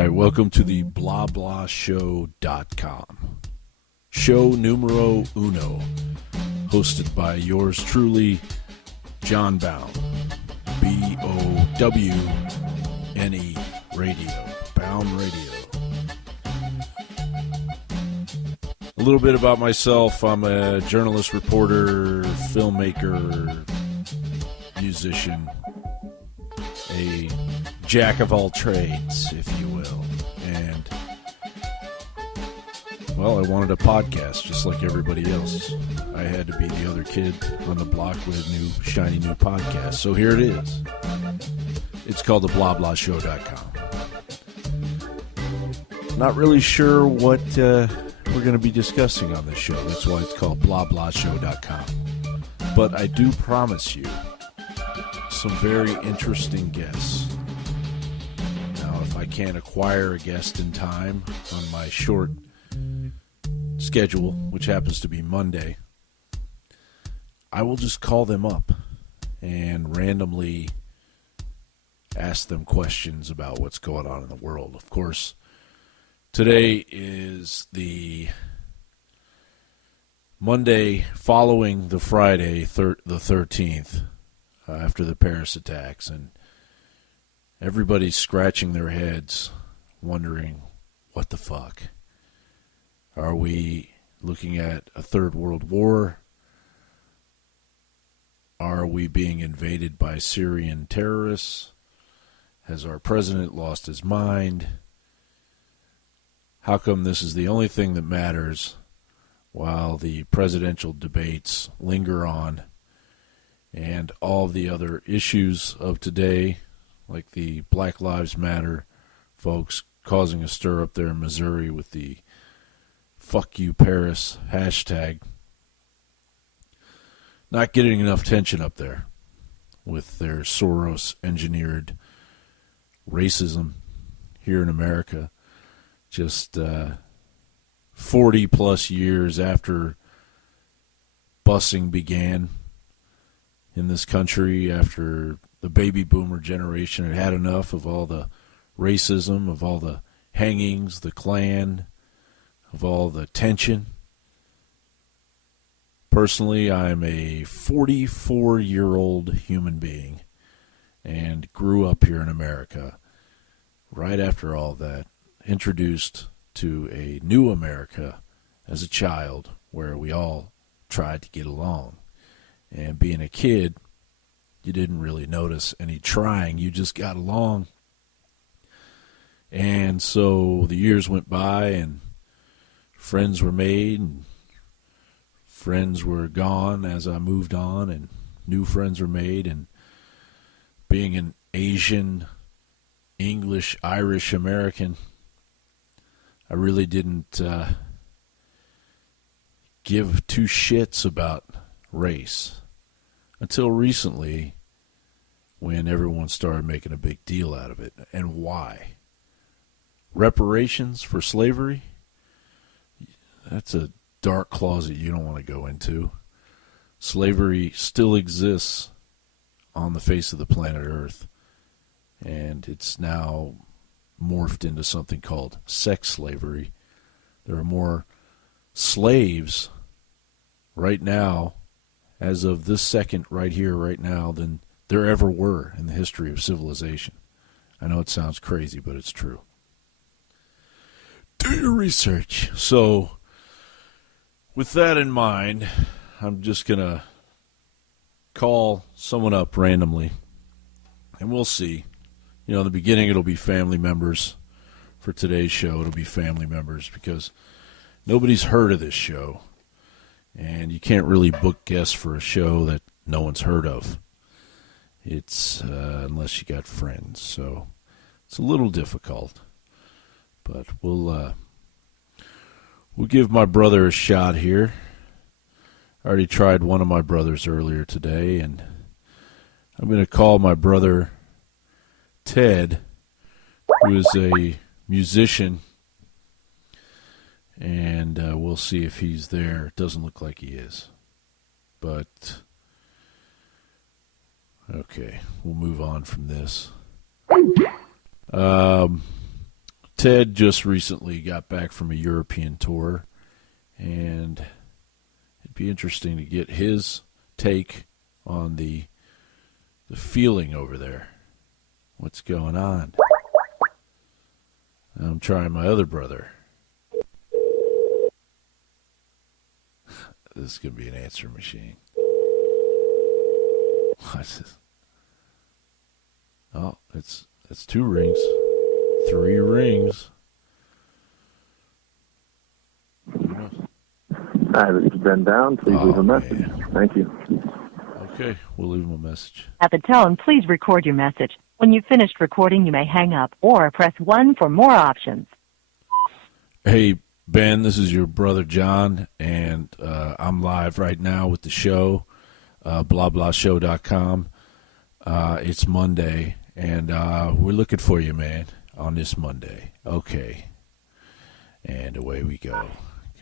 right, welcome to the BlaBlaShow.com. Show numero uno, hosted by yours truly, John Bowne, B-O-W-N-E Radio, Bowne Radio. A little bit about myself. I'm a journalist, reporter, filmmaker, musician, a jack of all trades, if you will. And, well, I wanted a podcast just like everybody else. I had to be the other kid on the block with a new, shiny new podcast. So here it is. It's called the BlaBlaShow.com. Not really sure what we're going to be discussing on this show. That's why it's called BlaBlaShow.com. But I do promise you some very interesting guests. Now, if I can't acquire a guest in time on my short schedule, which happens to be Monday, I will just call them up and randomly ask them questions about what's going on in the world. Of course, today is the Monday following the Friday, the 13th, after the Paris attacks, and everybody's scratching their heads, wondering, what the fuck? Are we looking at a third world war? Are we being invaded by Syrian terrorists? Has our president lost his mind? How come this is the only thing that matters while the presidential debates linger on and all the other issues of today, like the Black Lives Matter folks causing a stir up there in Missouri with the Fuck You Paris hashtag, not getting enough tension up there with their Soros-engineered racism here in America. Just 40-plus years after busing began in this country, after the baby boomer generation had had enough of all the racism, of all the hangings, the Klan, of all the tension. Personally, I'm a 44-year-old human being and grew up here in America right after all that, introduced to a new America as a child where we all tried to get along. And being a kid, you didn't really notice any trying. You just got along. And so the years went by and friends were made and friends were gone as I moved on and new friends were made. And being an Asian, English, Irish American, I really didn't give two shits about race until recently, when everyone started making a big deal out of it. And why? Reparations for slavery? That's a dark closet you don't want to go into. Slavery still exists on the face of the planet Earth, and it's now morphed into something called sex slavery. There are more slaves right now, as of this second right here, right now, than there ever were in the history of civilization. I know it sounds crazy, but it's true. Do your research. So, with that in mind, I'm just going to call someone up randomly, and we'll see. You know, in the beginning, it'll be family members. For today's show, it'll be family members because nobody's heard of this show. And you can't really book guests for a show that no one's heard of. It's unless you got friends. So it's a little difficult. But we'll give my brother a shot here. I already tried one of my brothers earlier today, and I'm going to call my brother Ted, who is a musician, and we'll see if he's there. It doesn't look like he is. But, okay, we'll move on from this. Ted just recently got back from a European tour, and it'd be interesting to get his take on the feeling over there. What's going on? I'm trying my other brother. This is going to be an answer machine. What's this? Oh, it's 2 rings. 3 rings. Hi, this is Ben Down. Please leave a message. Man. Thank you. Okay, we'll leave him a message. At the tone, please record your message. When you've finished recording, you may hang up or press 1 for more options. Hey, Ben, this is your brother John, and I'm live right now with the show, blahblahshow.com. It's Monday, and we're looking for you, man, on this Monday. Okay. And away we go.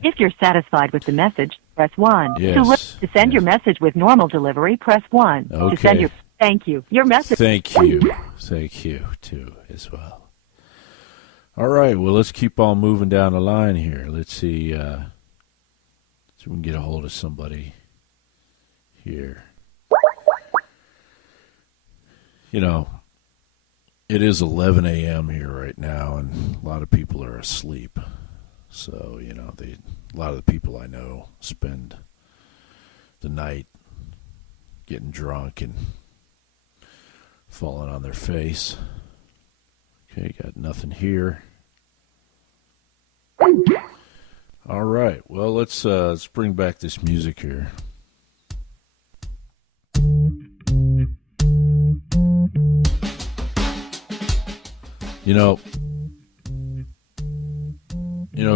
If you're satisfied with the message, press 1. Yes. To send your message with normal delivery, press 1. Okay. To send your thank you. Your message. Thank you. Thank you, too, as well. All right, well, let's keep on moving down the line here. Let's see if we can get a hold of somebody here. You know, it is 11 a.m. here right now, and a lot of people are asleep. So, you know, a lot of the people I know spend the night getting drunk and falling on their face. Okay, got nothing here. All right, well, let's bring back this music here. You know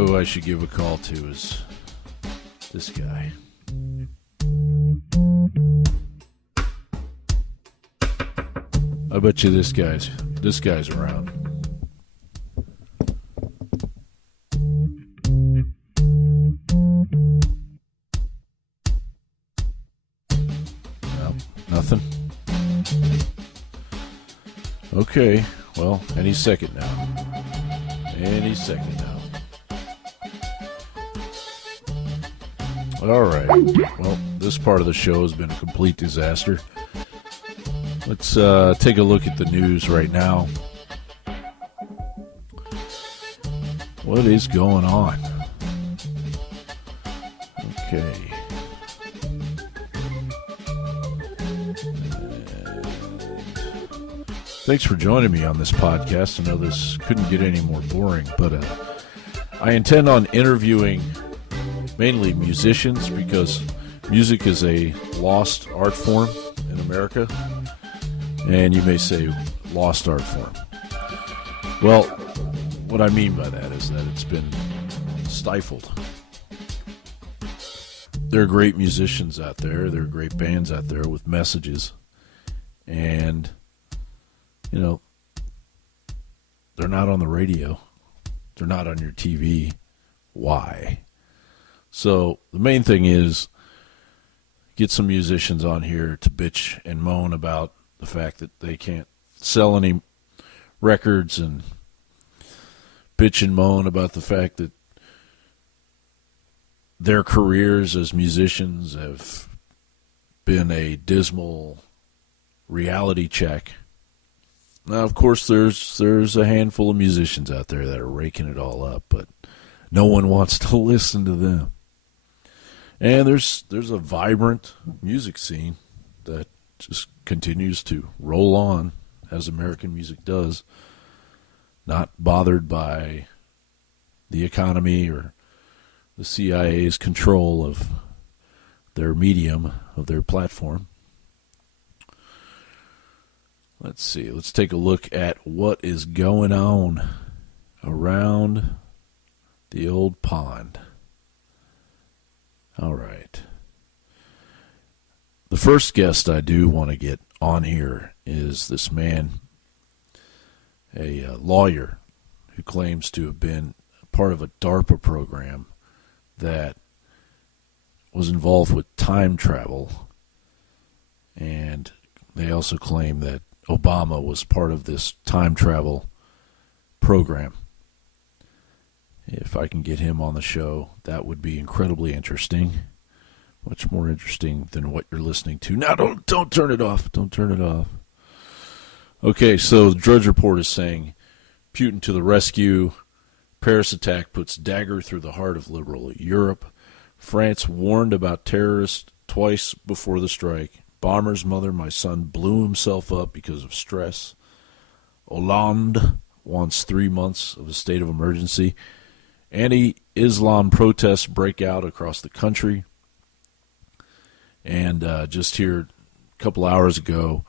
who I should give a call to is this guy. I bet you this guy's around. No, nothing. Okay, well, any second now. Any second now. All right. Well, this part of the show has been a complete disaster. Let's take a look at the news right now. What is going on? Okay. Thanks for joining me on this podcast. I know this couldn't get any more boring, but I intend on interviewing mainly musicians because music is a lost art form in America. And you may say lost art form. Well, what I mean by that is that it's been stifled. There are great musicians out there. There are great bands out there with messages. And, you know, they're not on the radio. They're not on your TV. Why? So the main thing is get some musicians on here to bitch and moan about the fact that they can't sell any records and bitch and moan about the fact that their careers as musicians have been a dismal reality check. Now, of course, there's a handful of musicians out there that are raking it all up, but no one wants to listen to them. And there's a vibrant music scene that just continues to roll on as American music does, not bothered by the economy or the CIA's control of their medium, of their platform. Let's see. Let's take a look at what is going on around the old pond. All right. The first guest I do want to get on here is this man, a lawyer who claims to have been part of a DARPA program that was involved with time travel. And they also claim that Obama was part of this time travel program. If I can get him on the show, that would be incredibly interesting. Much more interesting than what you're listening to. Now, don't turn it off. Don't turn it off. Okay, so the Drudge Report is saying, Putin to the rescue. Paris attack puts dagger through the heart of liberal Europe. France warned about terrorists twice before the strike. Bomber's mother, my son, blew himself up because of stress. Hollande wants 3 months of a state of emergency. Anti-Islam protests break out across the country. And just here a couple hours ago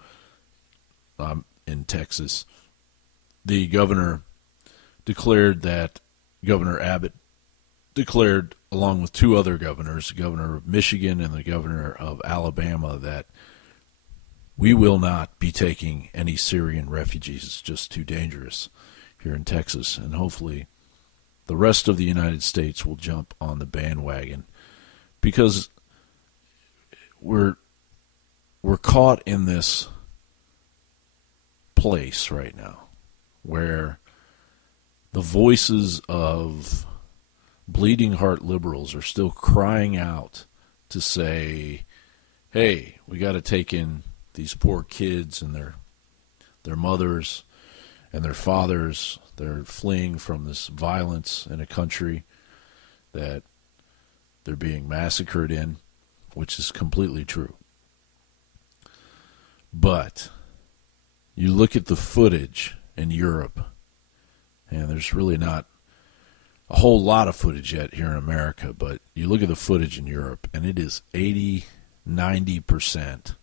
in Texas, the governor Governor Abbott declared, along with 2 other governors, the governor of Michigan and the governor of Alabama, that we will not be taking any Syrian refugees. It's just too dangerous here in Texas. And hopefully the rest of the United States will jump on the bandwagon, because we're caught in this place right now where the voices of bleeding heart liberals are still crying out to say, hey, we got to take in these poor kids and their mothers and their fathers. They're fleeing from this violence in a country that they're being massacred in, which is completely true. But you look at the footage in Europe, and there's really not a whole lot of footage yet here in America, but you look at the footage in Europe, and it is 80-90%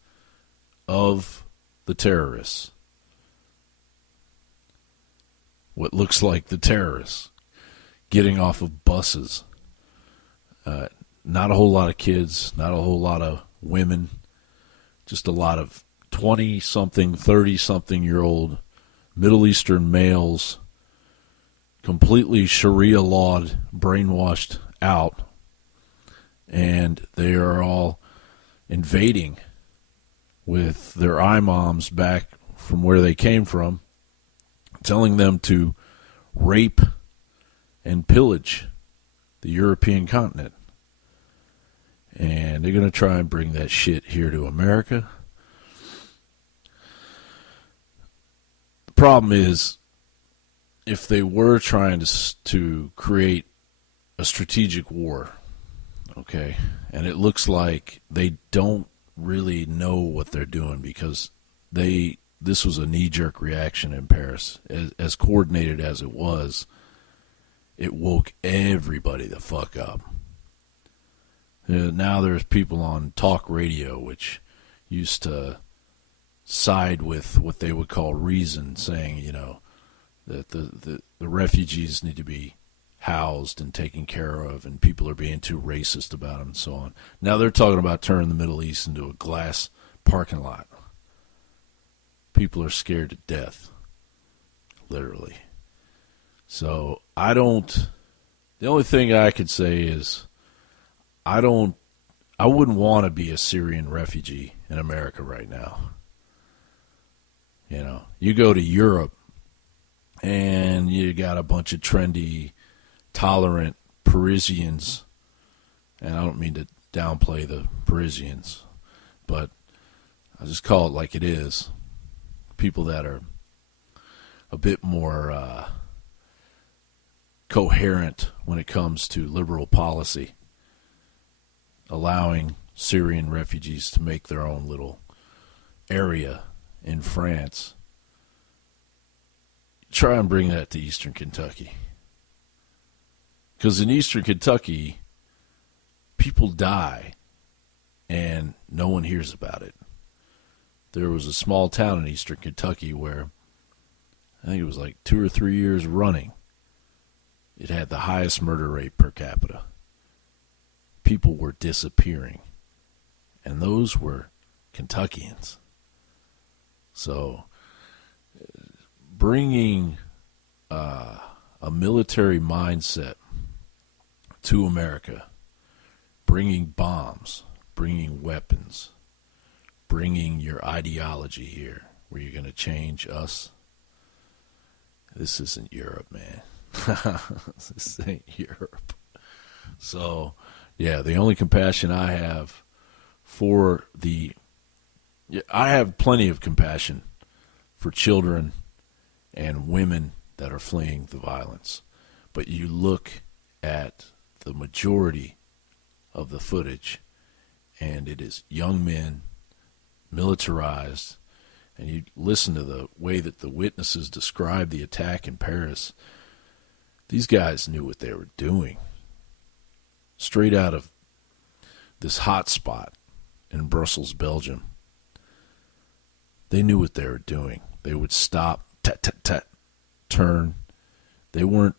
of the terrorists, what looks like the terrorists, getting off of buses. Not a whole lot of kids, not a whole lot of women, just a lot of 20-something, 30-something-year-old Middle Eastern males, completely Sharia lawed, brainwashed out, and they are all invading with their imams back from where they came from, telling them to rape and pillage the European continent. And they're going to try and bring that shit here to America. The problem is, if they were trying to create a strategic war, okay, and it looks like they don't really know what they're doing, because this was a knee-jerk reaction in Paris. As coordinated as it was, it woke everybody the fuck up. Now there's people on talk radio, which used to side with what they would call reason, saying, that the refugees need to be housed and taken care of, and people are being too racist about them and so on. Now they're talking about turning the Middle East into a glass parking lot. People are scared to death, literally. So the only thing I could say is, I wouldn't want to be a Syrian refugee in America right now. You go to Europe and you got a bunch of trendy, tolerant Parisians, and I don't mean to downplay the Parisians, but I just call it like it is. People that are a bit more coherent when it comes to liberal policy, allowing Syrian refugees to make their own little area in France. Try and bring that to Eastern Kentucky. Because in Eastern Kentucky, people die and no one hears about it. There was a small town in Eastern Kentucky where I think it was like 2 or 3 years running, it had the highest murder rate per capita. People were disappearing, and those were Kentuckians. So bringing a military mindset to America, bringing bombs, bringing weapons, bringing your ideology here, where you're going to change us. This isn't Europe, man. This ain't Europe. So, yeah, the only compassion I have for I have plenty of compassion for children and women that are fleeing the violence. But you look at the majority of the footage, and it is young men, militarized, and you listen to the way that the witnesses describe the attack in Paris. These guys knew what they were doing. Straight out of this hot spot in Brussels, Belgium. They knew what they were doing. They would stop, turn. They weren't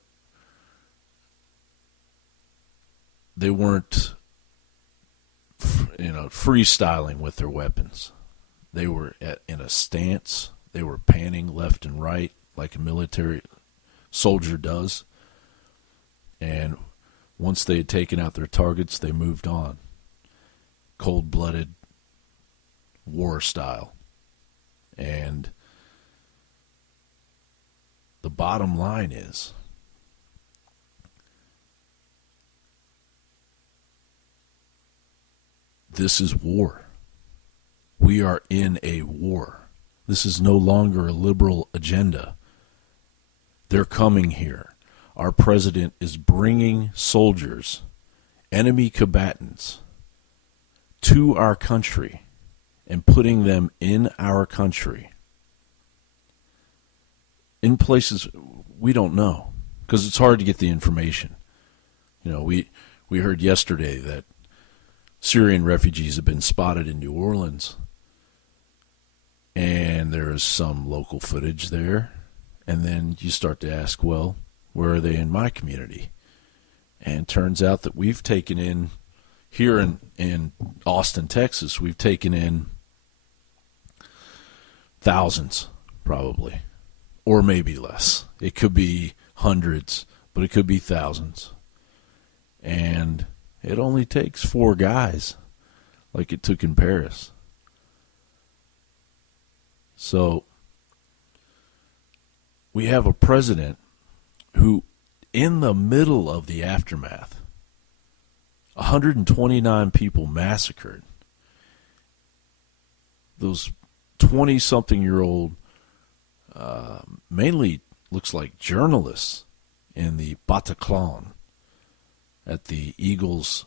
freestyling with their weapons. They were in a stance. They were panning left and right like a military soldier does. And once they had taken out their targets, they moved on. Cold-blooded, war style. And the bottom line is, this is war. We are in a war. This is no longer a liberal agenda. They're coming here. Our president is bringing soldiers, enemy combatants, to our country and putting them in our country in places we don't know, because it's hard to get the information. We heard yesterday that Syrian refugees have been spotted in New Orleans, and there is some local footage there. And then you start to ask, well, where are they in my community? And it turns out that we've taken in, here in Austin, Texas, we've taken in thousands, probably, or maybe less. It could be hundreds, but it could be thousands. And it only takes 4 guys, like it took in Paris. So we have a president who, in the middle of the aftermath, 129 people massacred. Those 20-something-year-old, mainly looks like journalists in the Bataclan at the Eagles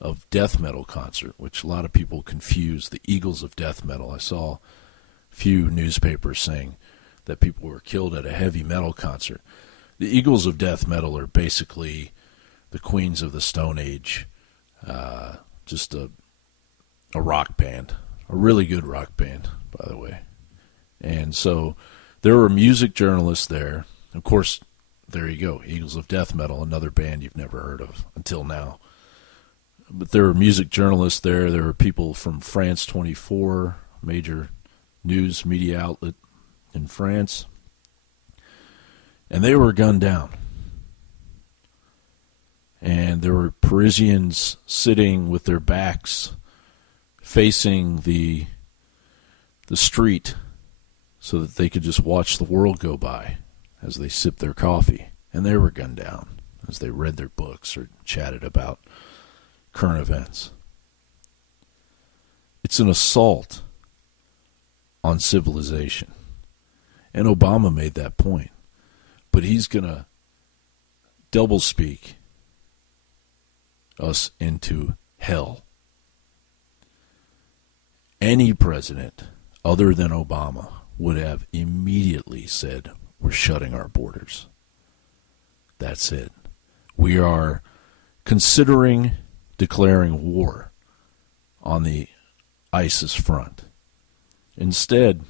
of Death Metal concert, which a lot of people confuse the Eagles of Death Metal. I saw a few newspapers saying that people were killed at a heavy metal concert. The Eagles of Death Metal are basically the Queens of the Stone Age, just a rock band, a really good rock band, by the way. And so there were music journalists there. Of course, there you go, Eagles of Death Metal, another band you've never heard of until now. But there were music journalists there. There were people from France 24, major news media outlet in France. And they were gunned down. And there were Parisians sitting with their backs facing the street so that they could just watch the world go by as they sipped their coffee. And they were gunned down as they read their books or chatted about current events. It's an assault on civilization. And Obama made that point. But he's going to doublespeak us into hell. Any president other than Obama would have immediately said, we're shutting our borders. That's it. We are considering declaring war on the ISIS front. Instead,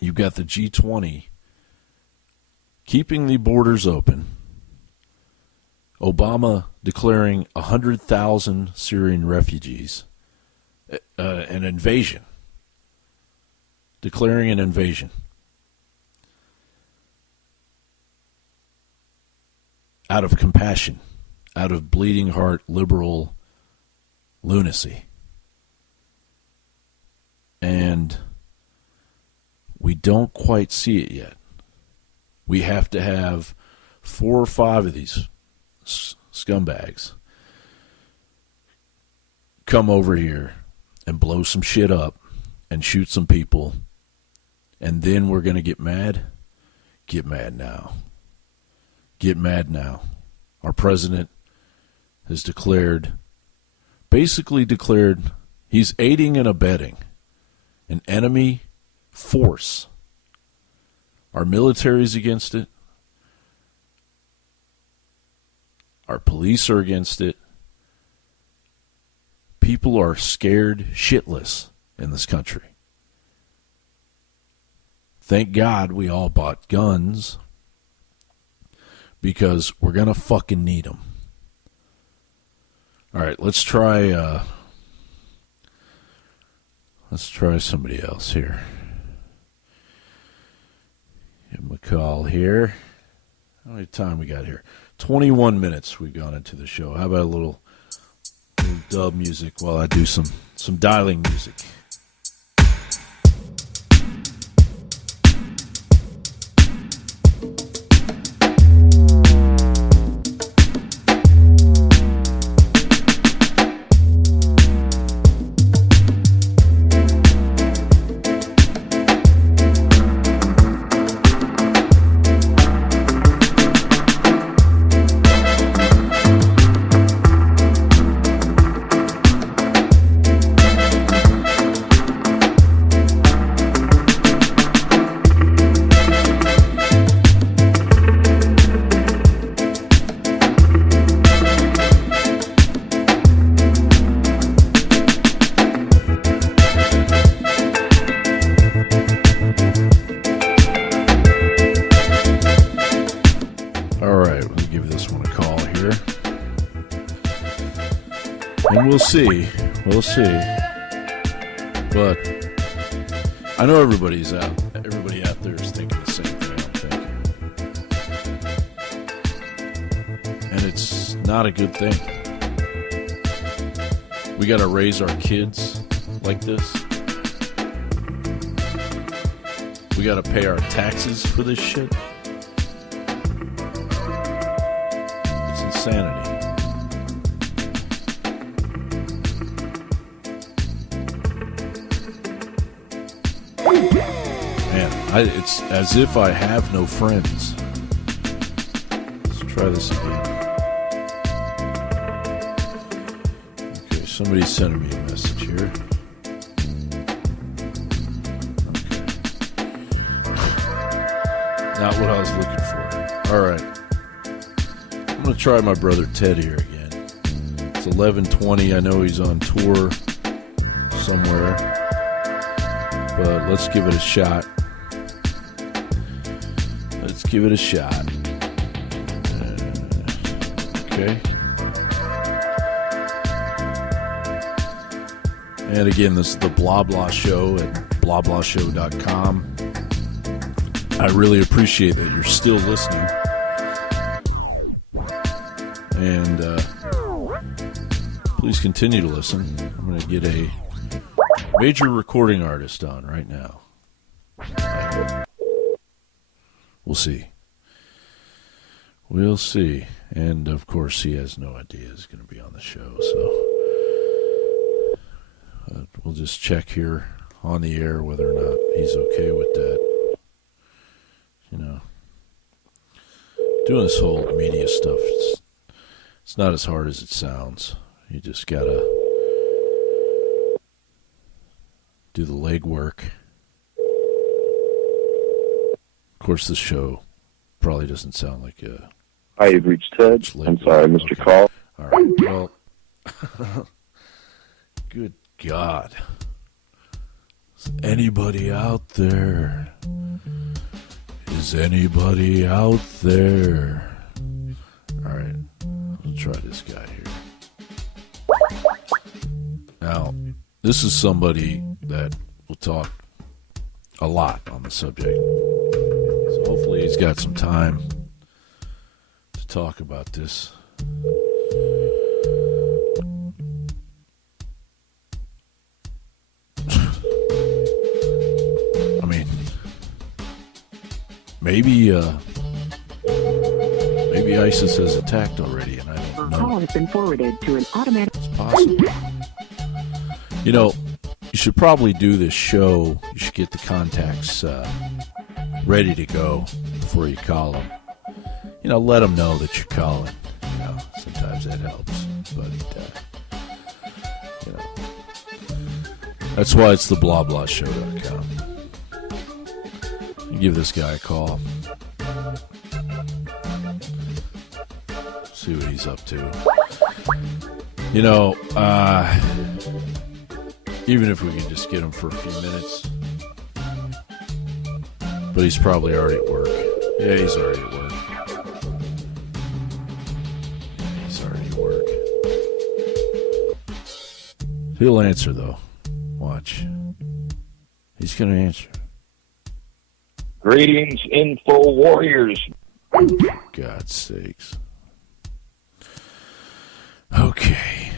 you've got the G20 keeping the borders open, Obama declaring 100,000 Syrian refugees, an invasion, declaring an invasion. Out of compassion, out of bleeding heart liberal lunacy. And we don't quite see it yet. We have to have 4 or 5 of these scumbags come over here and blow some shit up and shoot some people, and then we're going to get mad? Get mad now. Get mad now. Our president has basically declared he's aiding and abetting an enemy force. Our military's against it. Our police are against it. People are scared shitless in this country. Thank God we all bought guns, because we're going to fucking need them. All right, let's try somebody else here. Give him a call here. How many time we got here? 21 minutes we've gone into the show. How about a little dub music while I do some dialing music? We'll see. But I know everybody out there is thinking the same thing I'm thinking. And it's not a good thing. We got to raise our kids like this. We got to pay our taxes for this shit. It's insanity. It's as if I have no friends. Let's try this again. Okay, somebody's sending me a message here. Okay. Not what I was looking for. All right. I'm going to try my brother Ted here again. It's 11:20. I know he's on tour somewhere, but let's give it a shot. Give it a shot. Okay. And again, this is the Blah Blah Show at blahblahshow.com. I really appreciate that you're still listening. And please continue to listen. I'm going to get a major recording artist on right now. We'll see. We'll see. And, of course, he has no idea he's going to be on the show. So we'll just check here on the air whether or not he's okay with that. You know, doing this whole media stuff, it's not as hard as it sounds. You just got to do the legwork. Of course, this show probably doesn't sound like a... Hi, you've reached Ted. I'm sorry I missed your call. All right, well... Good God. Is anybody out there? Is anybody out there? All right, let's try this guy here. Now, this is somebody that will talk a lot on the subject. Hopefully he's got some time to talk about this. I mean, maybe maybe ISIS has attacked already, and I don't Your know. call has been forwarded to an automatic. It's possible. You know, you should probably do this show. You should get the contacts ready to go before you call them. You know, let them know that you're calling. You know, sometimes that helps. But, you know, that's why it's the blablahshow.com. You give this guy a call. See what he's up to. You know, even if we can just get him for a few minutes. But he's probably already at work. Yeah, he's already at work. He's already at work. He'll answer, though. Watch. He's going to answer. Greetings, Info Warriors. God's sakes. Okay.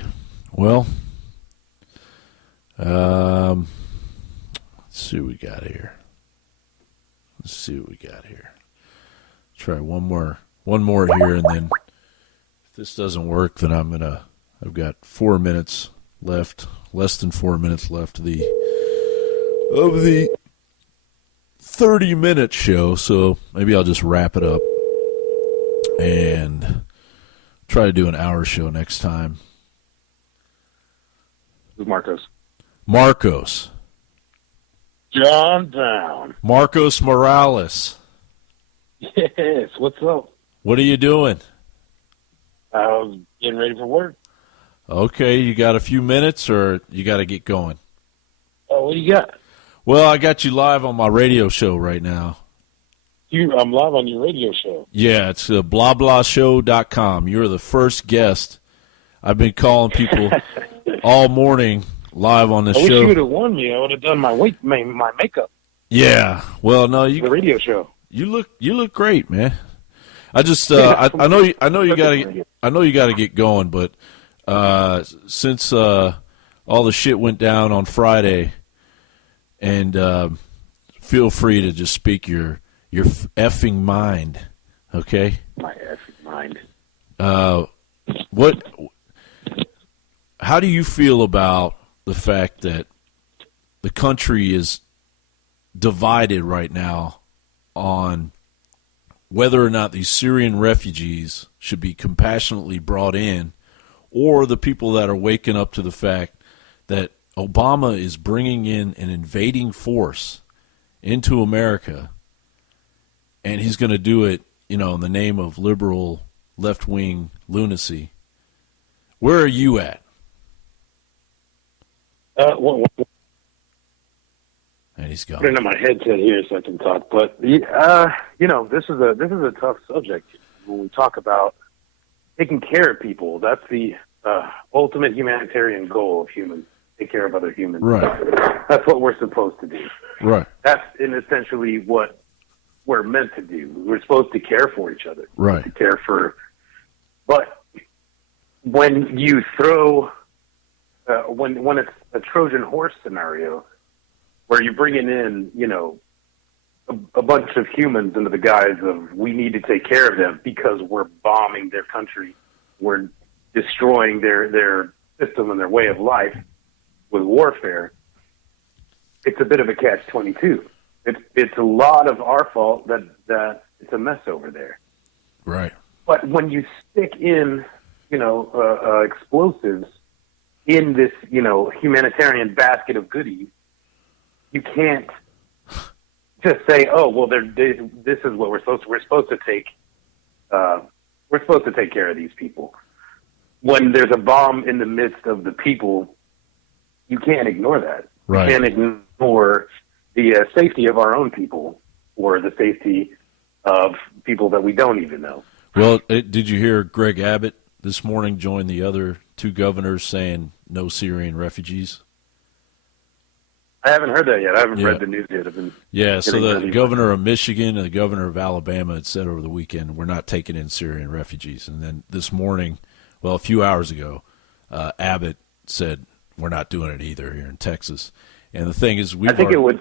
Well, let's see what we got here. Try one more here, and then if this doesn't work, then I've got 4 minutes left, less than 4 minutes left of the 30-minute show, so maybe I'll just wrap it up and try to do an hour show next time. Who's Marcos? Marcos. John Down. Marcos Morales. Yes, what's up? What are you doing? I was getting ready for work. Okay, you got a few minutes, or you got to get going? Oh, what do you got? Well, I got you live on my radio show right now. I'm live on your radio show. Yeah, it's blablahshow.com. You're the first guest. I've been calling people all morning live on this I wish show. you would have warned me. I would have done my makeup. Yeah, well, no, The radio show. you look great, man. I just I know you got to get going, but since all the shit went down on Friday, and feel free to just speak your effing mind, okay? My effing mind. How do you feel about the fact that the country is divided right now on whether or not these Syrian refugees should be compassionately brought in, or the people that are waking up to the fact that Obama is bringing in an invading force into America, and he's going to do it, in the name of liberal left-wing lunacy? Where are you at? And he's gone. Putting on my headset here so I can talk. But this is a tough subject when we talk about taking care of people. That's the ultimate humanitarian goal of humans: take care of other humans. Right. That's what we're supposed to do. Right. That's essentially what we're meant to do. We're supposed to care for each other. Right. To care for. But when you throw, when it's a Trojan horse scenario, where you're bringing in, a bunch of humans under the guise of we need to take care of them because we're bombing their country, we're destroying their system and their way of life with warfare, it's a bit of a catch-22. It's a lot of our fault that it's a mess over there. Right. But when you stick in, explosives in this, humanitarian basket of goodies, you can't just say, "Oh, well, this is what we're supposed to. We're supposed to take. We're supposed to take care of these people." When there's a bomb in the midst of the people, you can't ignore that. Right. You can't ignore the safety of our own people or the safety of people that we don't even know. Well, did you hear Greg Abbott this morning join the other two governors saying no Syrian refugees? I haven't heard that yet. I haven't read the news yet. So the governor of Michigan and the governor of Alabama had said over the weekend, we're not taking in Syrian refugees. And then this morning, a few hours ago, Abbott said, we're not doing it either here in Texas. And the thing is, it would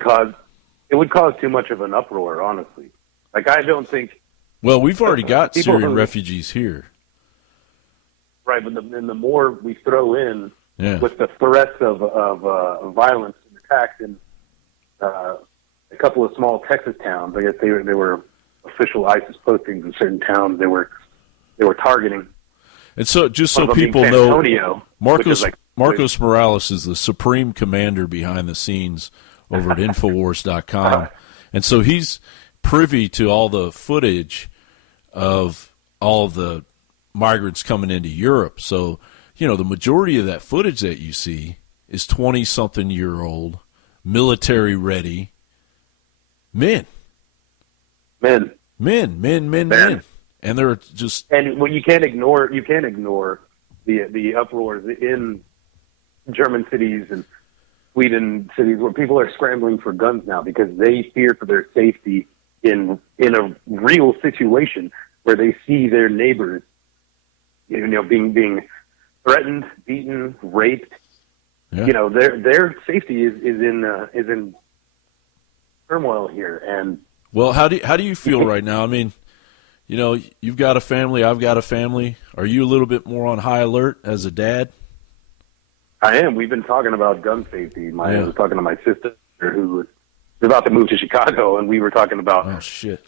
cause too much of an uproar, honestly. Like, I don't think Well, we've already got People Syrian who- refugees here. Right, but the more we throw in Yeah. with the threats of violence and attacks in a couple of small Texas towns, I guess they were official ISIS postings in certain towns. They were targeting. And so, just One so of them being people San know, Antonio, which is Marcos Morales is the supreme commander behind the scenes over at Infowars.com. And so he's privy to all the footage of all the migrants coming into Europe. So, the majority of that footage that you see is 20-something-year-old, military-ready men. Men. Men. And they're just... And you can't ignore the uproars in German cities and Sweden cities where people are scrambling for guns now because they fear for their safety in a real situation where they see their neighbors, being threatened, beaten, raped. Yeah. Their safety is in turmoil here. And well, how do you feel right now? I mean, you've got a family, I've got a family. Are you a little bit more on high alert as a dad? I am. We've been talking about gun safety. I was talking to my sister who was about to move to Chicago, and we were talking about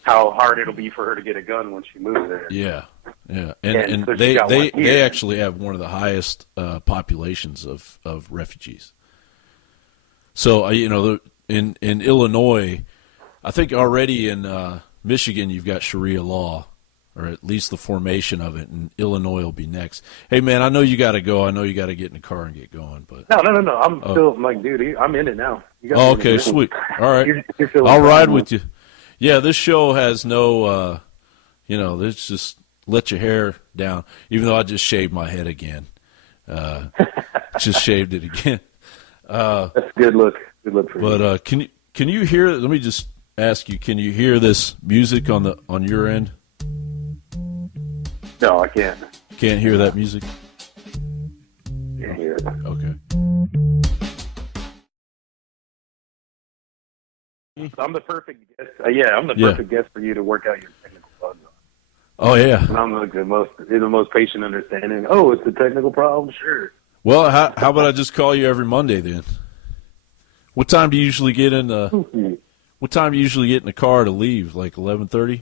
how hard it'll be for her to get a gun when she moves there. Yeah. And so they actually have one of the highest populations of refugees. So, in Illinois, I think already in Michigan you've got Sharia law, or at least the formation of it, and Illinois will be next. Hey, man, I know you got to go. I know you got to get in the car and get going. But No. I'm still like, dude, I'm in it now. okay, sweet. All right. You're I'll ride with you. Yeah, this show has no, this just let your hair down, even though I just shaved my head again. Just shaved it again. That's a good look. Good look for you. But can you hear, let me just ask you, can you hear this music on your end? No, I can't. Can't hear that music? Can't hear it. Okay. I'm the perfect guest. I'm the perfect guest for you to work out your technical bugs on. Oh, yeah. And I'm like the most patient, understanding. Oh, it's a technical problem? Sure. Well, how about I just call you every Monday then? What time do you usually get in the car to leave? Like 11:30?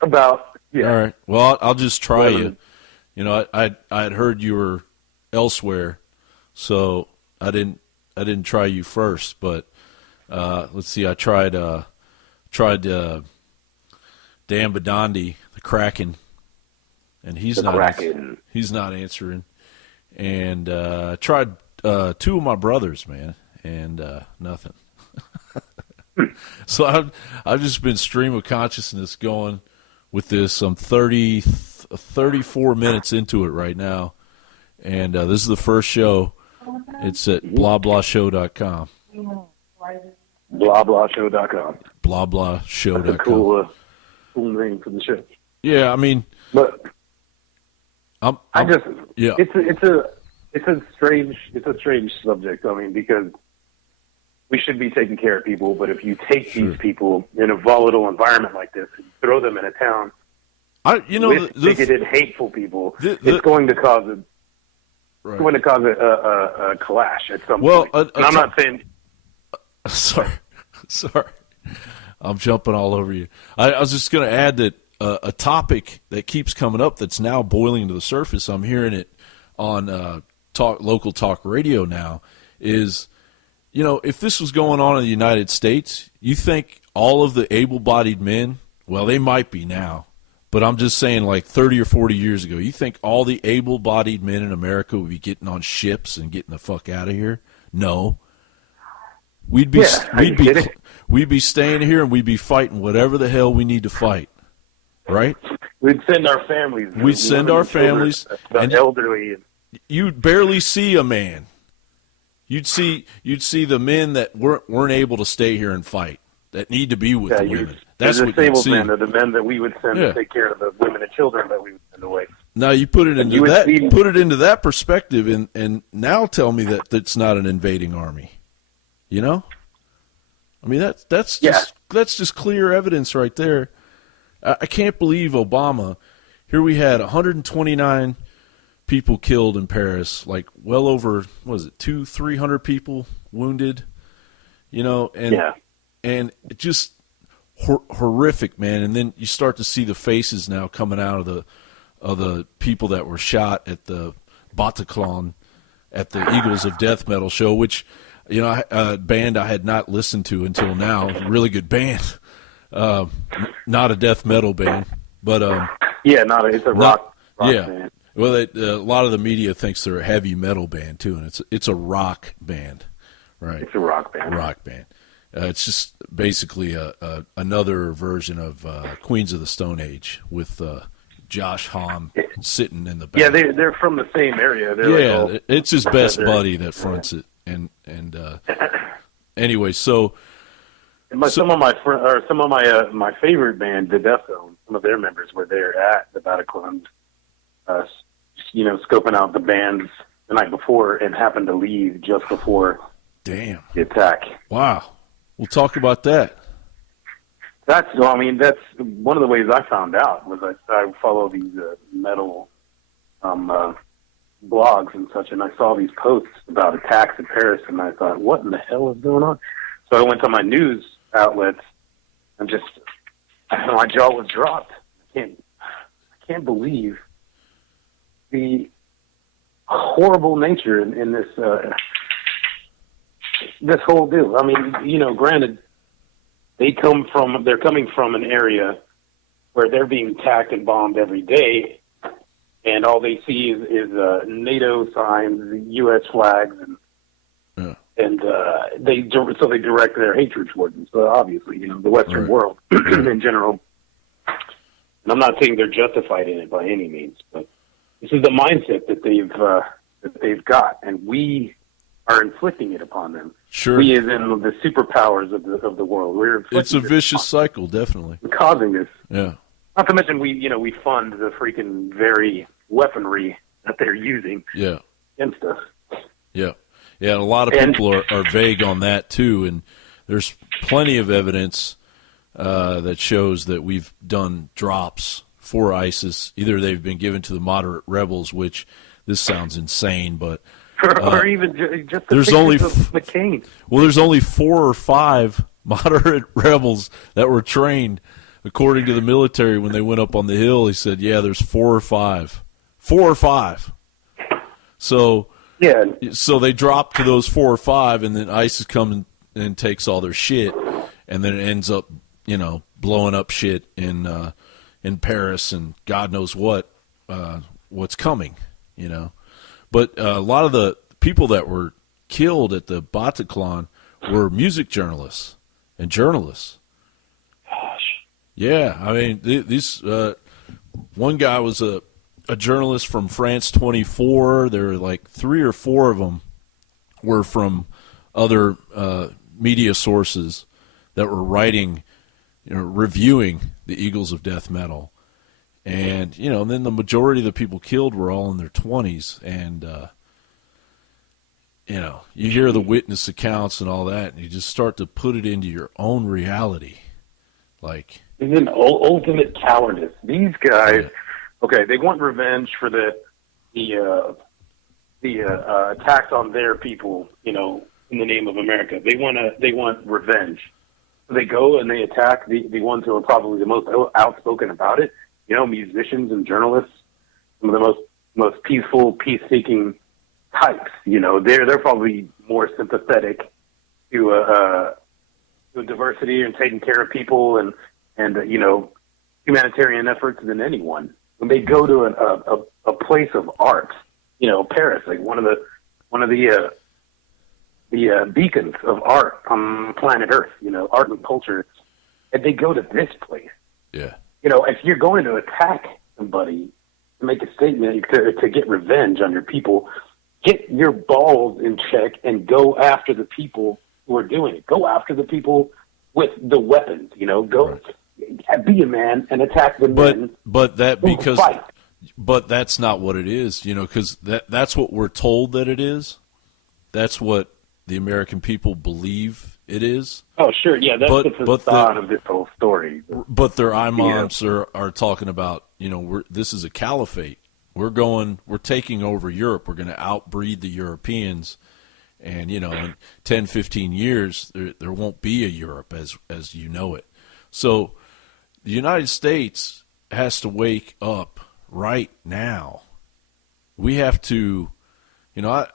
About, yeah. All right. Well, I'll just try you. I had heard you were elsewhere, so I didn't try you first. But let's see. I tried Dan Badandi, the Kraken, and he's not answering. And I tried two of my brothers, man, and nothing. So I've just been stream of consciousness going with this. I'm 34 minutes into it right now, and this is the first show. It's at blahblahshow.com. Blahblahshow.com. Blahblahshow.com. That's a cool name for the show. Yeah, I mean, but yeah. It's a strange subject. I mean, because we should be taking care of people, but if you take these people in a volatile environment like this and throw them in a town with bigoted, hateful people, it's going to cause a clash at some point. And I'm not saying. Sorry, I'm jumping all over you. I was just going to add that a topic that keeps coming up that's now boiling to the surface. I'm hearing it on local talk radio now. Is if this was going on in the United States, you think all of the able-bodied men? Well, they might be now, but I'm just saying, like 30 or 40 years ago, you think all the able-bodied men in America would be getting on ships and getting the fuck out of here? No. We'd be staying here and we'd be fighting whatever the hell we need to fight, right? We'd send our families. We'd send our families, and elderly. You'd barely see a man. You'd see the men that weren't able to stay here and fight, that need to be with the women. That's what you'd see. Men are the men that we would send to take care of the women and children that we would send away. Now you put it into that. Put it into that perspective, and now tell me that that's not an invading army. I mean that's just clear evidence right there I can't believe Obama. Here we had 129 people killed in Paris, like well over, what was it, 300 people wounded, and it just horrific, man. And then you start to see the faces now coming out of the people that were shot at the Bataclan at the Eagles of Death Metal show, which, a band I had not listened to until now. Really good band. Not a death metal band, but it's a rock band. Well, a lot of the media thinks they're a heavy metal band too, and it's a rock band, right? It's a rock band. Rock band. It's just basically another version of Queens of the Stone Age with Josh Homme sitting in the back. Yeah, they're from the same area. They're it's his best buddy that fronts it, and anyway, so. Some of my my favorite band, the Death Zone, some of their members were there at the Bataclan, scoping out the bands the night before, and happened to leave just before the attack. Wow, we'll talk about that. That's one of the ways I found out was I follow these metal blogs and such, and I saw these posts about attacks in Paris, and I thought, what in the hell is going on? So I went to my news outlets and my jaw was dropped. I can't believe the horrible nature in this this whole deal. I mean, granted, they're coming from an area where they're being attacked and bombed every day, and all they see is NATO signs, U.S. flags, and they direct their hatred towards us. So obviously, the Western world in general. And I'm not saying they're justified in it by any means, but this is the mindset that they've got, and we are inflicting it upon them. Sure, we as in the superpowers of the world. It's a vicious cycle, definitely. We're causing this. Yeah. Not to mention we fund the freaking very weaponry that they're using. Yeah. Against us. Yeah. Yeah, and a lot of people are vague on that, too, and there's plenty of evidence that shows that we've done drops for ISIS. Either they've been given to the moderate rebels, which this sounds insane, but... or even just there's only McCain. Well, there's only 4 or 5 moderate rebels that were trained, according to the military, when they went up on the hill. He said, yeah, there's 4 or 5. 4 or 5. So... Yeah. So they drop to those 4 or 5, and then ISIS comes and takes all their shit, and then it ends up, blowing up shit in Paris and God knows what's coming, But a lot of the people that were killed at the Bataclan were music journalists and journalists. Gosh. Yeah, I mean, these one guy was a journalist from France 24. There were like 3 or 4 of them were from other media sources that were writing, reviewing the Eagles of Death Metal. And, then the majority of the people killed were all in their 20s. And, you hear the witness accounts and all that, and you just start to put it into your own reality. Like, it's an ultimate cowardice. These guys... Yeah. Okay, they want revenge for the attacks on their people, in the name of America. They want revenge. So they go and they attack the ones who are probably the most outspoken about it. Musicians and journalists, some of the most peaceful, peace-seeking types. They're probably more sympathetic to diversity and taking care of people and humanitarian efforts than anyone. When they go to a place of art, Paris, like one of the beacons of art on planet Earth, art and culture, and they go to this place. Yeah. If you're going to attack somebody to make a statement to get revenge on your people, get your balls in check and go after the people who are doing it. Go after the people with the weapons. Go. Right. Be a man and attack the men. But that's not what it is, because that's what we're told that it is. That's what the American people believe it is. Oh, sure. Yeah, that's the But facade of this whole story. But their imams are talking about, this is a caliphate. We're taking over Europe. We're going to outbreed the Europeans. And, in 10, 15 years, there won't be a Europe as you know it. So the United States has to wake up right now. We have to, I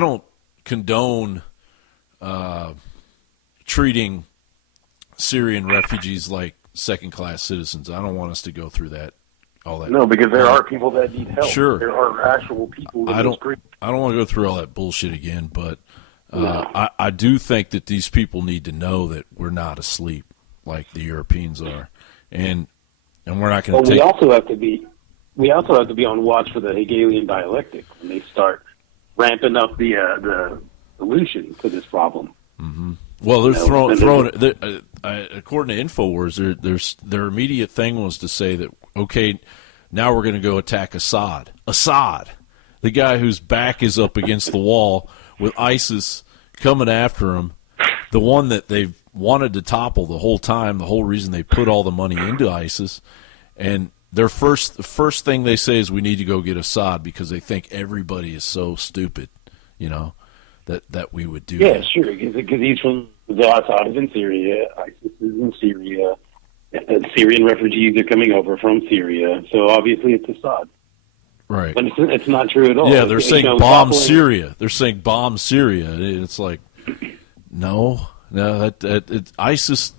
don't condone treating Syrian refugees like second-class citizens. I don't want us to go through all that. No, because there are people that need help. Sure. There are actual people that I don't want to go through all that bullshit again, but I do think that these people need to know that we're not asleep like the Europeans are, and we're not going to take. We also have to be on watch for the Hegelian dialectic when they start ramping up the solution to this problem. Mm-hmm. Well, they're throwing. According to Infowars, their immediate thing was to say that, okay, now we're going to go attack Assad. Assad, the guy whose back is up against the wall with ISIS coming after him, the one that they've wanted to topple the whole time, the whole reason they put all the money into ISIS. And the first thing they say is we need to go get Assad because they think everybody is so stupid, that we would do that. Yeah, sure, because he's from Assad is in Syria, ISIS is in Syria, Syrian refugees are coming over from Syria, so obviously it's Assad. Right. But it's not true at all. Yeah, they're saying bomb Syria. They're saying bomb Syria. It's like, no, ISIS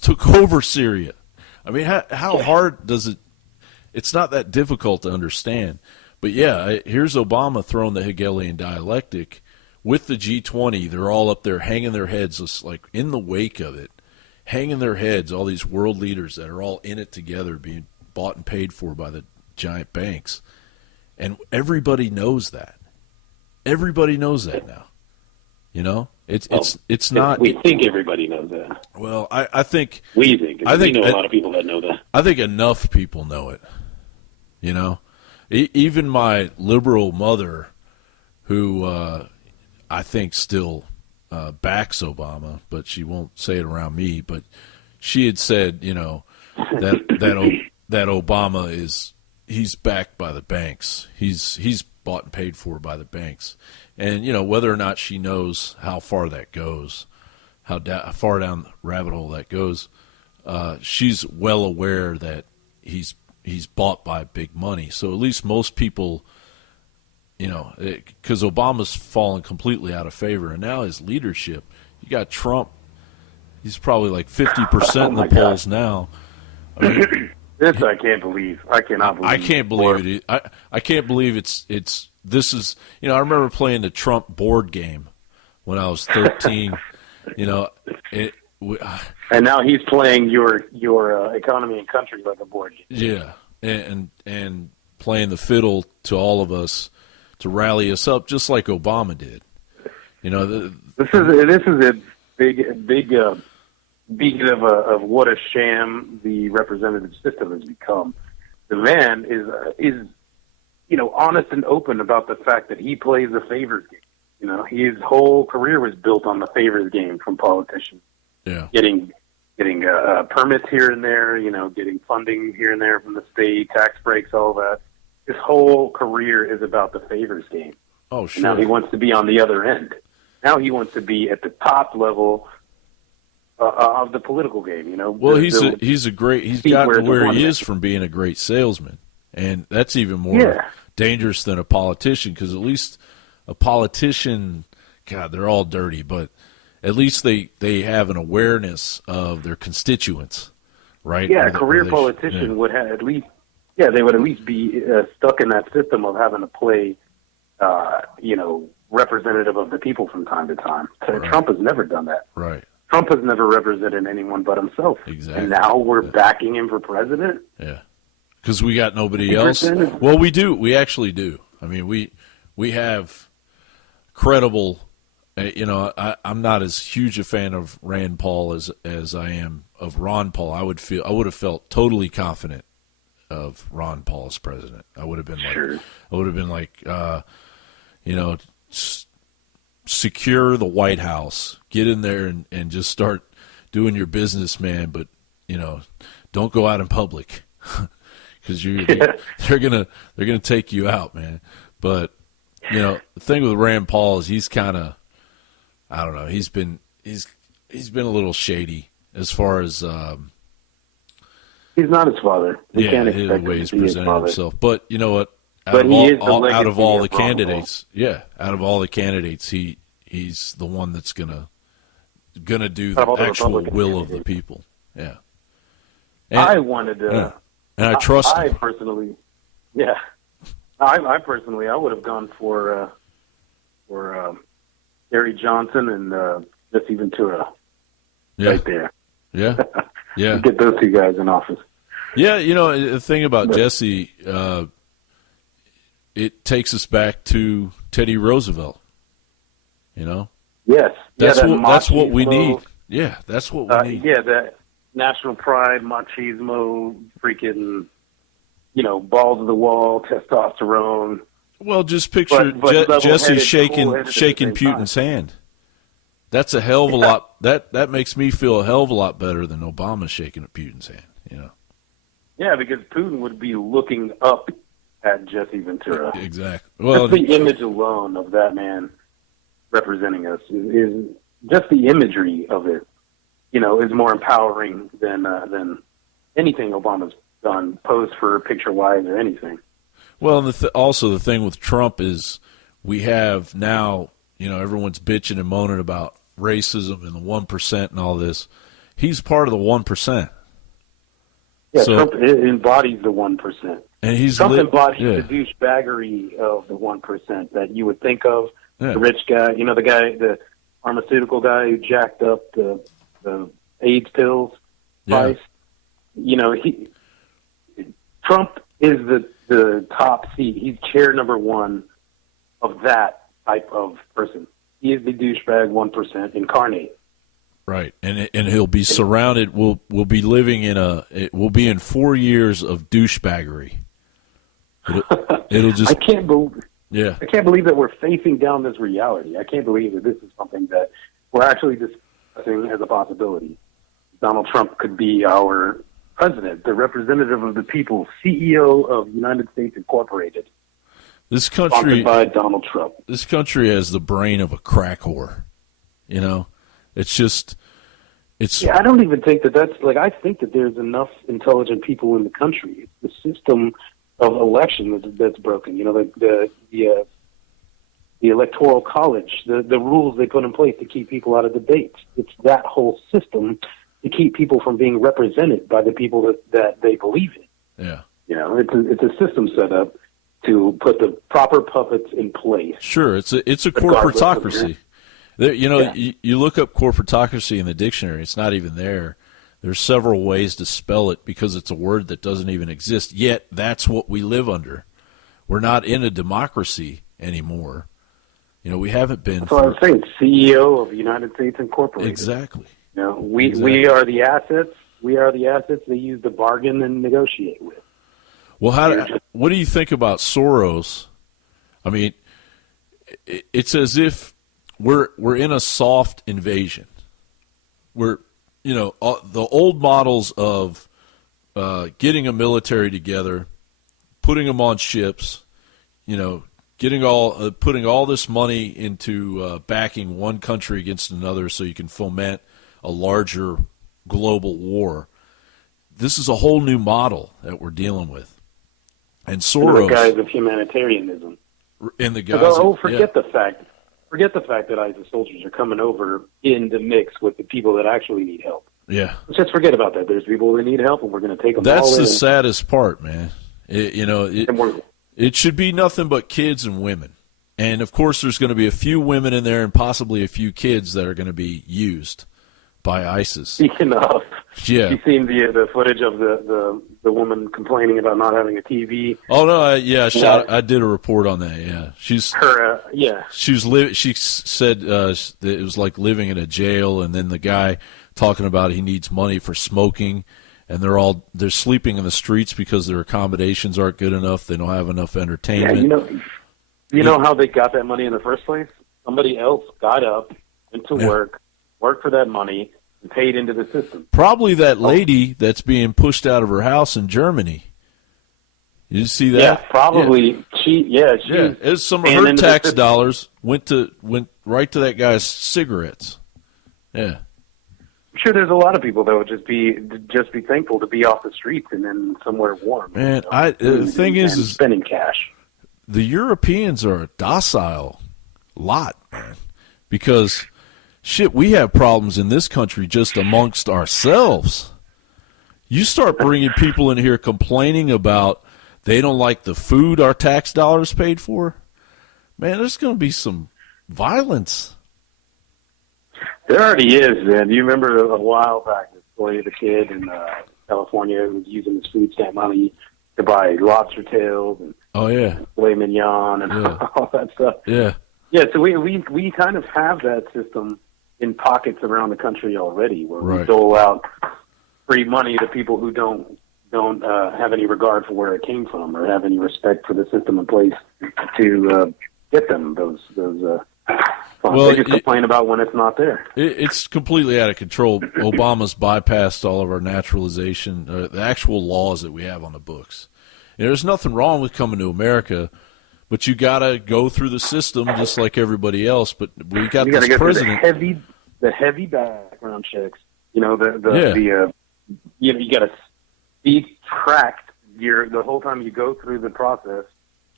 took over Syria. I mean, how hard does it? It's not that difficult to understand. But yeah, here's Obama throwing the Hegelian dialectic with the G20. They're all up there hanging their heads, just like in the wake of it, hanging their heads. All these world leaders that are all in it together, being bought and paid for by the giant banks, and everybody knows that. Everybody knows that now. It's not. We think everybody knows that. Well, I think we think. We know a lot of people that know that. I think enough people know it. Even my liberal mother, who I think still backs Obama, but she won't say it around me. But she had said, that Obama he's backed by the banks. He's bought and paid for by the banks. And, whether or not she knows how far that goes, how far down the rabbit hole that goes, she's well aware that he's bought by big money. So at least most people, because Obama's fallen completely out of favor. And now his leadership, you got Trump, he's probably like 50% in the polls now. I mean, this I can't believe. I cannot believe. I can't believe it. I can't believe it's. This is. I remember playing the Trump board game when I was 13. And now he's playing your economy and country like a board game. Yeah, and playing the fiddle to all of us to rally us up, just like Obama did. This is a big beacon of what a sham the representative system has become. The man is honest and open about the fact that he plays a favors game. His whole career was built on the favors game from politicians. Yeah, getting permits here and there, getting funding here and there from the state, tax breaks, all that. His whole career is about the favors game. Oh, sure. And now he wants to be on the other end. Now he wants to be at the top level of the political game. Well, he's gotten where he is from being a great salesman, and that's even more dangerous than a politician, because at least a politician, God, they're all dirty, but at least they have an awareness of their constituents, right? Yeah, a career politician would have at least, they would at least be stuck in that system of having to play, representative of the people from time to time. Right. Trump has never done that. Right. Trump has never represented anyone but himself. Exactly. And now we're backing him for president? Yeah. Because we got nobody else. Well, we do. We actually do. I mean, we have credible. I'm not as huge a fan of Rand Paul as I am of Ron Paul. I would have felt totally confident of Ron Paul as president. I would have been like, secure the White House, get in there and just start doing your business, man. But don't go out in public because they're gonna take you out, man. But the thing with Rand Paul is he's kind of, I don't know, he's been a little shady as far as he's not his father. You can't the expect way him he's to be his presented father. himself. But you know what? But he is the out of legacy all of the Ron candidates, out of all the candidates, he's the one that's gonna do Out of all the the actual Republican will of the candidates. people. Yeah. I wanted to. Yeah. And I trust I him. personally, I personally, I would have gone for Gary Johnson and Jesse Ventura right there. Yeah. Yeah. Get those two guys in office. Yeah, the thing about Jesse, it takes us back to Teddy Roosevelt. Yes, That's that that's what we machismo, need. Yeah, that's what we need. Yeah, that national pride, machismo, freaking, balls to the wall, testosterone. Well, just picture But Jesse level-headed, shaking cool-headed at the same Putin's hand. That's a hell of a lot. That makes me feel a hell of a lot better than Obama shaking at Putin's hand. Yeah, because Putin would be looking up at Jesse Ventura. Exactly. Well, Just the image alone of that man representing us is just the imagery of it. Is more empowering than anything Obama's done, posed for picture-wise or anything. well, and also the thing with Trump is we have now. Everyone's bitching and moaning about racism and the 1% and all this. He's part of the 1%. Yeah, So- Trump embodies the 1%. And he's Trump embodies yeah. the douchebaggery of the 1% that you would think of. Yeah. The rich guy, the pharmaceutical guy who jacked up the AIDS pills Yeah. price. Trump is the top seat. He's chair number one of that type of person. He is the douchebag 1% incarnate. Right, and he'll be surrounded. We'll be living we'll be in 4 years of douchebaggery. It'll just I can't believe that we're facing down this reality. I can't believe that this is something that we're actually discussing as a possibility. Donald Trump could be our president, the representative of the people, CEO of United States Incorporated. this country Sponsored by Donald Trump. This country has the brain of a crack whore. It's just Yeah, I don't even think that's I think that there's enough intelligent people in the country. It's the system of election that's broken. The electoral college, the rules they put in place to keep people out of debates. It's that whole system to keep people from being represented by the people that they believe in. yeah. It's a system set up to put the proper puppets in place. Sure, it's a Regardless of corporatocracy. You look up corporatocracy in the dictionary; it's not even there. There's several ways to spell it because it's a word that doesn't even exist. Yet that's what we live under. We're not in a democracy anymore. We haven't been. That's what I'm saying. CEO of United States Incorporated. Exactly. We are the assets. We are the assets they use to bargain and negotiate with. Well, what do you think about Soros? I mean, it's as if we're in a soft invasion. We're the old models of getting a military together, putting them on ships, putting all this money into backing one country against another so you can foment a larger global war. This is a whole new model that we're dealing with. And Soros, the guise of humanitarianism. in the guise forget the fact that ISIS soldiers are coming over in the mix with the people that actually need help. Yeah. Let's just forget about that. There's people that need help, and we're going to take them all That's in. the saddest part, man. And we're- It should be nothing but kids and women. And, of course, there's going to be a few women in there and possibly a few kids that are going to be used by ISIS. Speaking of, Yeah. you seen the footage of the woman complaining about not having a TV. Oh, no, I did a report on that, yeah. She said that it was like living in a jail, and then the guy talking about he needs money for smoking, and they're sleeping in the streets because their accommodations aren't good enough. They don't have enough entertainment. Yeah, you know how they got that money in the first place? somebody else got up, went to Yeah. worked for that money, and paid into the system. Probably that lady that's being pushed out of her house in Germany. You see that? Yeah, probably. Yeah, it's some of paying her into the tax system. dollars went right to that guy's cigarettes. Yeah. I'm sure there's a lot of people that would just be thankful to be off the streets and then somewhere warm. Man, the thing and is spending cash. the Europeans are a docile lot, man, because shit, we have problems in this country just amongst ourselves. You start bringing people in here complaining about they don't like the food our tax dollars paid for, man, there's going to be some violence. There already is, man. You remember a while back, this boy, the kid in California who was using his food stamp money to buy lobster tails and Oh, yeah. filet mignon and Yeah. all that stuff. Yeah. Yeah, so we kind of have that system in pockets around the country already, where we Right. dole out free money to people who don't have any regard for where it came from or have any respect for the system in place to get them those funds. Well, They just complain about when it's not there. It's completely out of control. Obama's bypassed all of our naturalization, the actual laws that we have on the books. There's nothing wrong with coming to America, but you got to go through the system just like everybody else. But we got You got to this go through president. the heavy background checks. You know you got to be tracked the whole time you go through the process.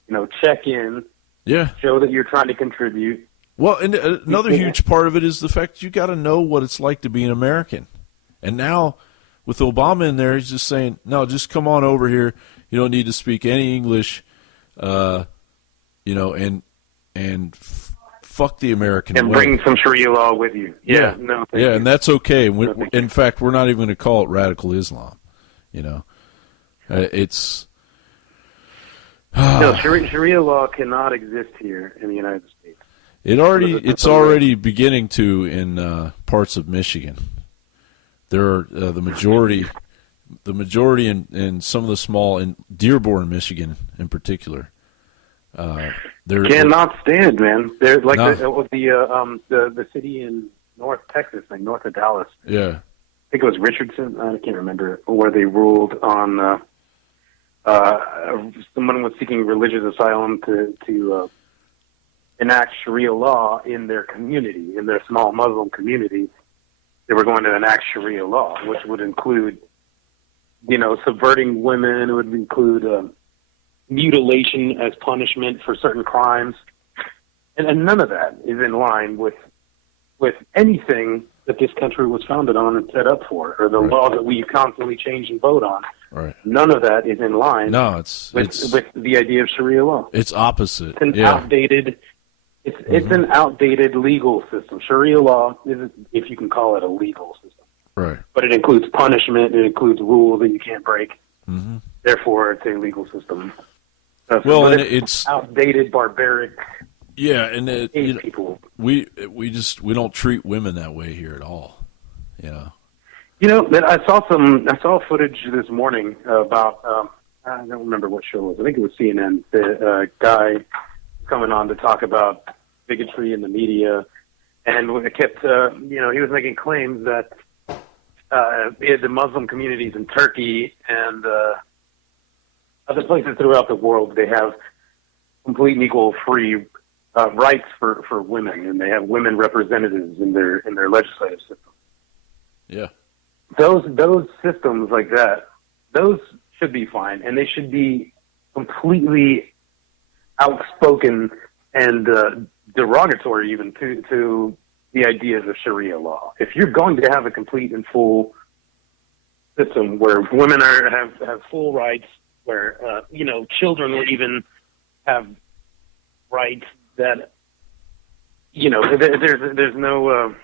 You know, check in, Yeah. show that you're trying to contribute. Well, and another huge part of it is the fact you got to know what it's like to be an American. And now, with Obama in there, he's just saying, no, just come on over here. You don't need to speak any English, and fuck the American And way. bring some Sharia law with you. Yeah, No. thank yeah, you. and that's okay. No, thank In fact, we're not even going to call it radical Islam. You know, it's No, Sharia law cannot exist here in the United States. it's already beginning to in parts of Michigan. There are the majority in some of the small in Dearborn, Michigan, in particular. They're Cannot stand, man. They're like No. the city in North Texas, like north of Dallas. yeah. I think it was Richardson. I can't remember where they ruled on someone was seeking religious asylum to enact Sharia law in their community, in their small Muslim community. They were going to enact Sharia law, which would include, subverting women. It would include mutilation as punishment for certain crimes, and none of that is in line with anything that this country was founded on and set up for, or the Right. laws that we constantly change and vote on. Right. None of that is in line No, it's with the idea of Sharia law. it's opposite. It's an Yeah. outdated. It's an outdated legal system. Sharia law is, if you can call it a legal system, Right. but it includes punishment. It includes rules that you can't break. Mm-hmm. Therefore, it's a legal system. Well, but and it's outdated, barbaric, yeah, and hate people. we don't treat women that way here at all. You know. I saw footage this morning about I don't remember what show it was. I think it was CNN. The guy coming on to talk about bigotry in the media, and it kept he was making claims that the Muslim communities in Turkey and other places throughout the world, they have complete and equal free rights for women, and they have women representatives in their legislative system. Yeah. Those systems like that, those should be fine, and they should be completely outspoken and derogatory even to the ideas of Sharia law. If you're going to have a complete and full system where women have full rights, where children will even have rights that there's no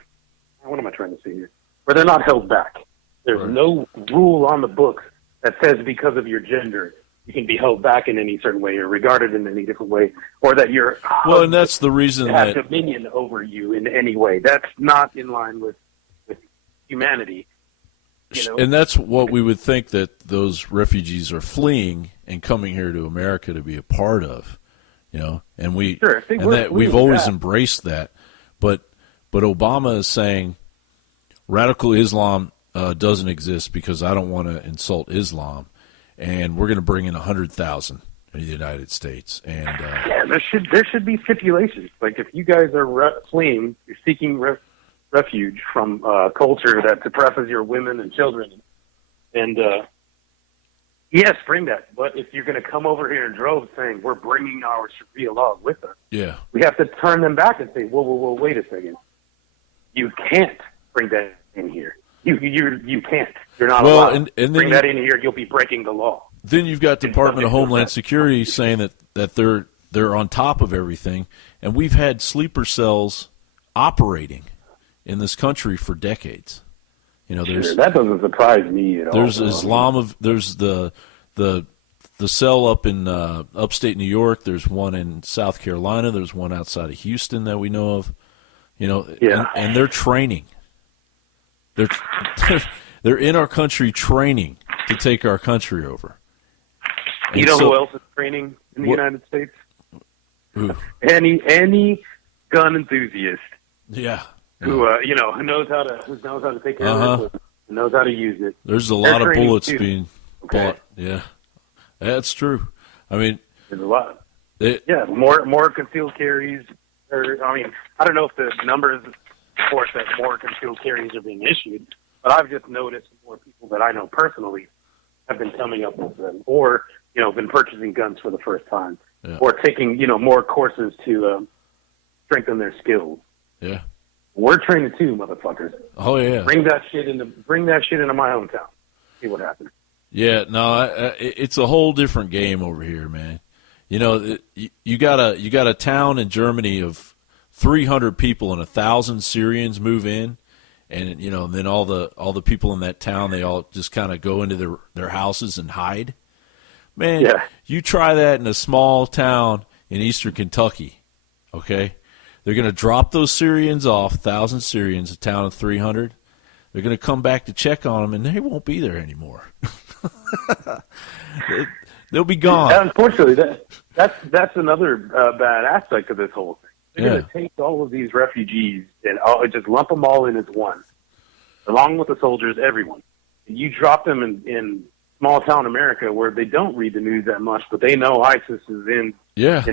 what am I trying to say here? Where they're not held back. There's Right. no rule on the books that says because of your gender you can be held back in any certain way or regarded in any different way, or that you're Well, and that's the reason have that dominion over you in any way. That's not in line with humanity. and that's what we would think that those refugees are fleeing and coming here to America to be a part of. and we've always embraced that. But Obama is saying radical Islam doesn't exist because I don't want to insult Islam, and we're going to bring in 100,000 in the United States. And there should be stipulations. Like if you guys are fleeing, you're seeking refuge from a culture that suppresses your women and children, and yes, bring that. But if you're going to come over here in droves saying we're bringing our Sharia laws with us, we have to turn them back and say, whoa, wait a second. You can't bring that in here. You can't. You're not allowed. And bring that in here. You'll be breaking the law. Then you've got Department of Homeland Security saying that they're on top of everything, and we've had sleeper cells operating in this country for decades. That doesn't surprise me at all. There's there's the cell up in upstate New York. There's one in South Carolina. There's one outside of Houston that we know of. And they're training. They're in our country training to take our country over. And who else is training in the United States? Who? Any gun enthusiast. Yeah. Who knows how to take care of it, who knows how to use it. There's a lot of bullets being bought. Yeah, that's true. I mean, there's a lot. More concealed carries. I don't know if the numbers support that more concealed carries are being issued, but I've just noticed more people that I know personally have been coming up with them, or been purchasing guns for the first time, or taking more courses to strengthen their skills. Yeah. We're training too, motherfuckers. Oh yeah. Bring that shit into my hometown. See what happens. Yeah, no, it's a whole different game over here, man. You got a town in Germany of 300 people and 1,000 Syrians move in, and then all the people in that town, they all just kind of go into their houses and hide. Man, you try that in a small town in eastern Kentucky, okay? They're going to drop those Syrians off, 1,000 Syrians, a town of 300. They're going to come back to check on them, and they won't be there anymore. They'll be gone. Unfortunately, that's another bad aspect of this whole thing. They're going to take all of these refugees and just lump them all in as one, along with the soldiers, everyone. You drop them in small town America where they don't read the news that much, but they know ISIS is in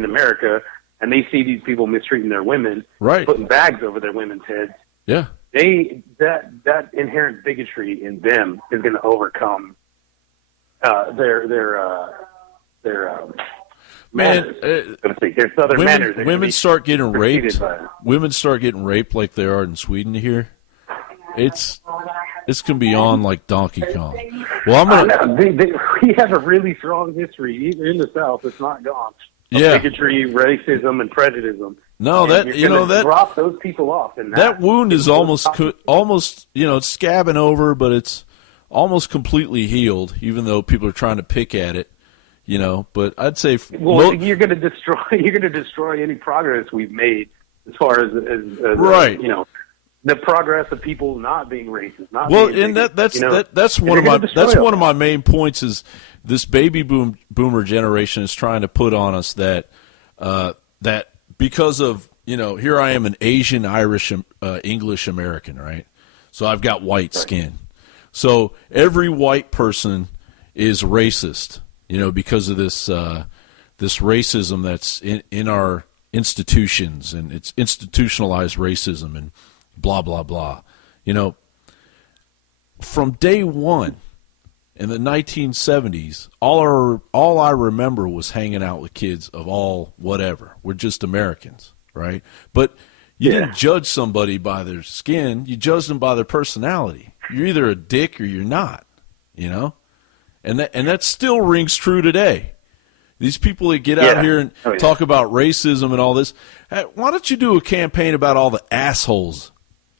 America. And they see these people mistreating their women, putting bags over their women's heads. Yeah, that inherent bigotry in them is going to overcome their man. Their southern manners. Women start getting raped. Women start getting raped like they are in Sweden here. It's going to be on like Donkey Kong. Well, we have a really strong history even in the South. It's not gone. Bigotry, racism, and prejudice. No, and that drop those people off. And that wound is almost it's scabbing over, but it's almost completely healed. Even though people are trying to pick at it, But I'd say you're going to destroy any progress we've made as far as the progress of people not being racist. That's one of my main points is this baby boomer generation is trying to put on us that because of here I am an Asian, Irish, English American, right? So I've got white skin. So every white person is racist, because of this racism that's in our institutions, and it's institutionalized racism and blah blah blah. From day one in the 1970s, all I remember was hanging out with kids of all whatever. We're just Americans, right? But you didn't judge somebody by their skin. You judged them by their personality. You're either a dick or you're not, And that still rings true today. These people that get out here and talk about racism and all this, why don't you do a campaign about all the assholes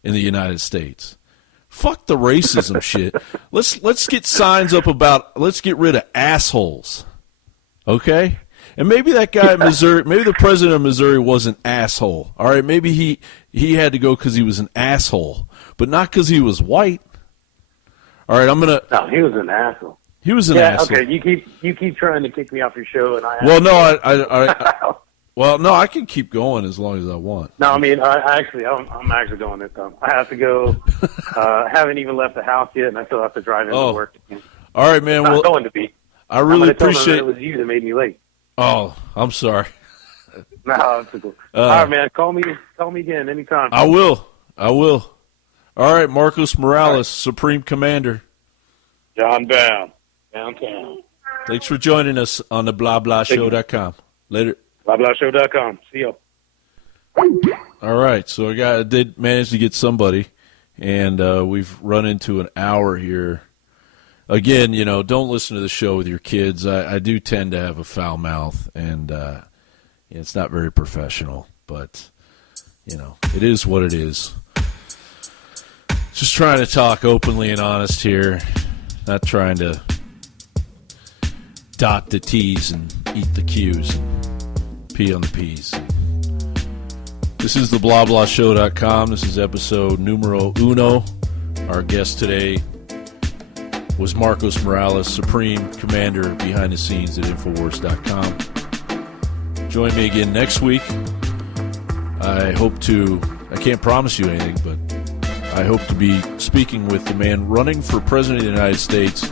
in the United States? Fuck the racism shit. Let's get signs up about let's get rid of assholes. Okay? And maybe that guy in Missouri, maybe the president of Missouri was an asshole. All right, maybe he had to go because he was an asshole, but not because he was white. All right, No, he was an asshole. He was an asshole. Okay, you keep trying to kick me off your show, and I. Well, no, Well, no, I can keep going as long as I want. No, I mean, I'm actually going this time. I have to go. Haven't even left the house yet, and I still have to drive into work. All right, man. It's not Well, going to be. I really I'm gonna tell them appreciate. that it was you that made me late. Oh, I'm sorry. No, it's cool. All right, man. Call me again anytime. I will. All right, Marcos Morales, Supreme Commander. John Brown, downtown. Thanks for joining us on the BlaBlaShow.com. Later. BlaBlaShow.com. See you. All right, so I did manage to get somebody, and we've run into an hour here. Again, don't listen to the show with your kids. I do tend to have a foul mouth, and it's not very professional, but, it is what it is. Just trying to talk openly and honest here, not trying to dot the T's and eat the Q's and pee on the P's. This is the BlaBlaShow.com. This is episode numero uno. Our guest today was Marcos Morales, Supreme Commander behind the scenes at Infowars.com. Join me again next week. I can't promise you anything, but I hope to be speaking with the man running for President of the United States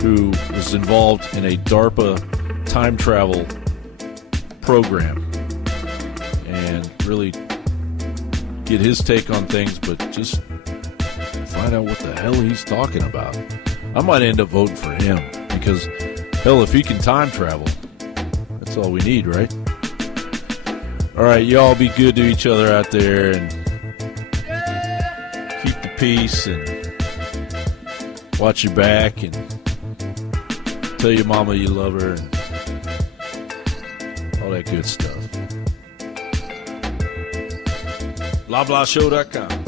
who was involved in a DARPA time travel program and really get his take on things, but just find out what the hell he's talking about. I might end up voting for him because, hell, if he can time travel, that's all we need, right? All right, y'all be good to each other out there and keep the peace and watch your back and tell your mama you love her and all that good stuff. BlaBlaShow.com.